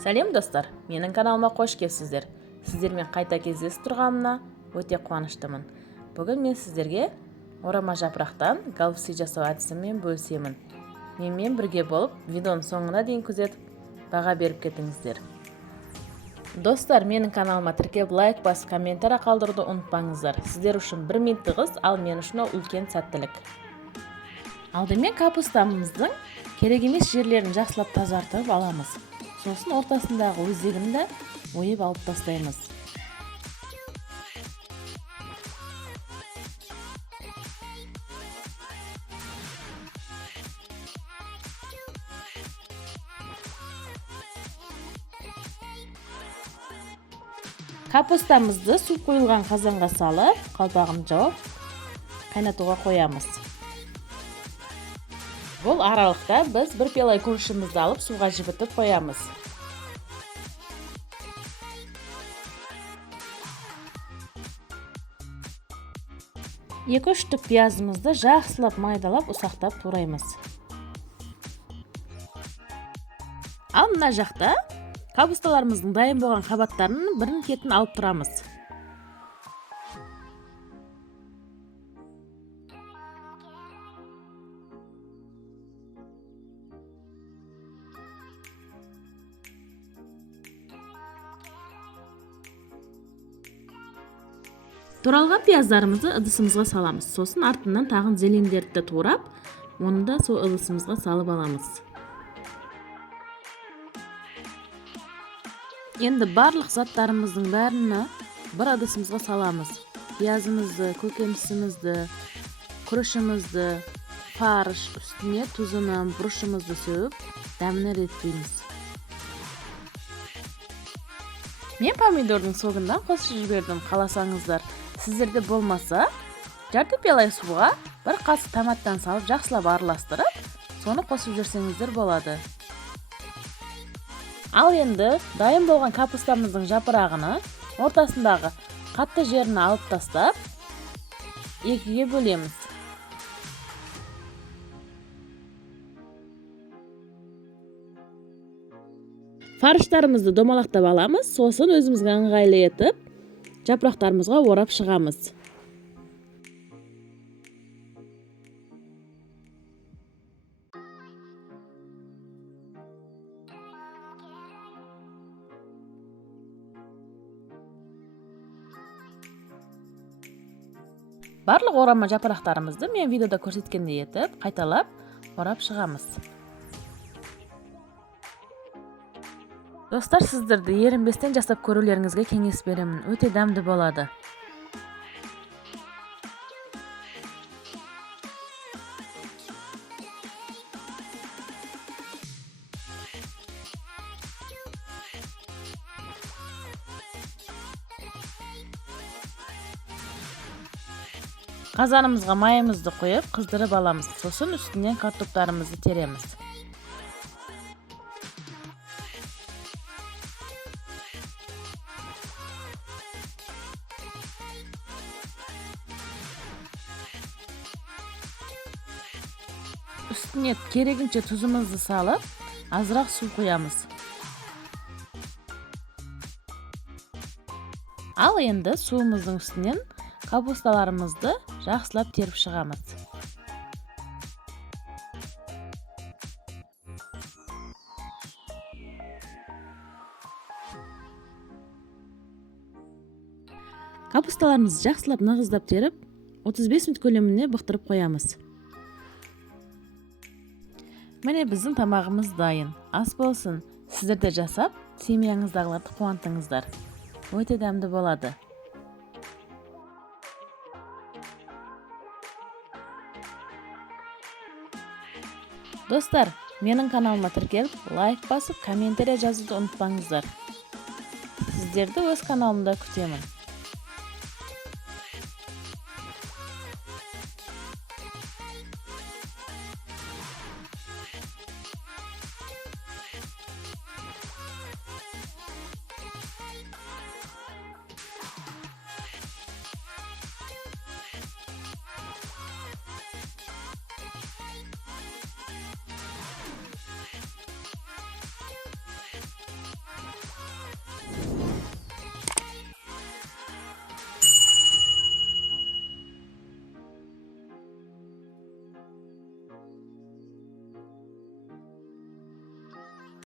Сәлем достар, менің каналыма қош келіпсіздер. Сіздермен қайта кездесіп тұрғаныма өте қуаныштымын. Бүгін мен сіздерге орама жапырақтан галвси жасау әдісімен бөлісемін. Менімен бірге болып, видеоның соңына дейін күзетіп, баға беріп кетіңіздер. Достар, менің каналыма тіркеліп, лайк басып, комментарий қалдыруды ұмытпаңыздар. Сіздер үшін бір минуттық іс, ал мен үшін ол үлкен сәттілік. Алдымен капустамыздың керек емес жерлерін жақсылап тазартып аламыз. Сосын ортасындағы өзегін де ойып алып тастаймыз. Капустамызды су қойылған қазанға салып, қалпағын жауып, қайнатуға қоямыз. Бұл аралықта біз бір пиала күрішімізді алып суға жібітіп қоямыз. Екі-үш түп пиязымызды жақсылап майдалап ұсақтап тураймыз. Ал мына жақта капусталарымыздың дайын болған қабаттарының бірін кетін алып тұрамыз. Туралған пияздарымызды ыдысымызға саламыз. Сосын артынан тағын зелендерді турап, оны да сол ыдысымызға салып аламыз. Енді барлық заттарымыздың бәріні бір ыдысымызға саламыз. Пиязымызды, көкөнісімізді, күрішімізді, фарш, үстіне тұзыны, бұрышымызды сөгіп, дәміне ретпейміз. Мен помидордың согынан қосып жібердім, қаласаңыздар. Сіздерде болмаса, жарты пиала суға бір қасық томаттан салып жақсылап араластырып, соны қосып жүрсеңіздер болады. Ал енді дайын болған капустамыздың жапырағını ортасындағы қатты жеріне алып тастап, екіге бөлеміз. Фарштарымызды домалақтап аламыз, сосын өзімізге ыңғайлы етіп, жапырақтарымызға орап шығамыз. Барлық орама жапырақтарымызды мен видеода көрсеткендей етіп, қайталап орап шығамыз. Достар, сіздерді ерінбестен жасап көрулеріңізге кеңес беремін. Өте дәмді болады. Қазанымызға майымызды қойып, қыздырып аламыз. Сосын үстінен картоптарымызды тереміз. Үстіне керегінше тұзымызды салып, азырақ су қоямыз. Ал енді суымыздың үстінен капусталарымызды жақсылап теріп шығамыз. Капусталарымызды жақсылап нығыздап теріп, 35 минут көлеміне бұқтырып қоямыз. Міне біздің тамағымыз дайын. Ас болсын. Сіздер де жасап, семьяңыздағыларды қуантыңыздар. Өте дәмді болады. Достар, менің каналыма тіркеліп, лайк басып, комментарий жазуды ұмытпаңыздар. Сіздерді өз каналымда күтемін.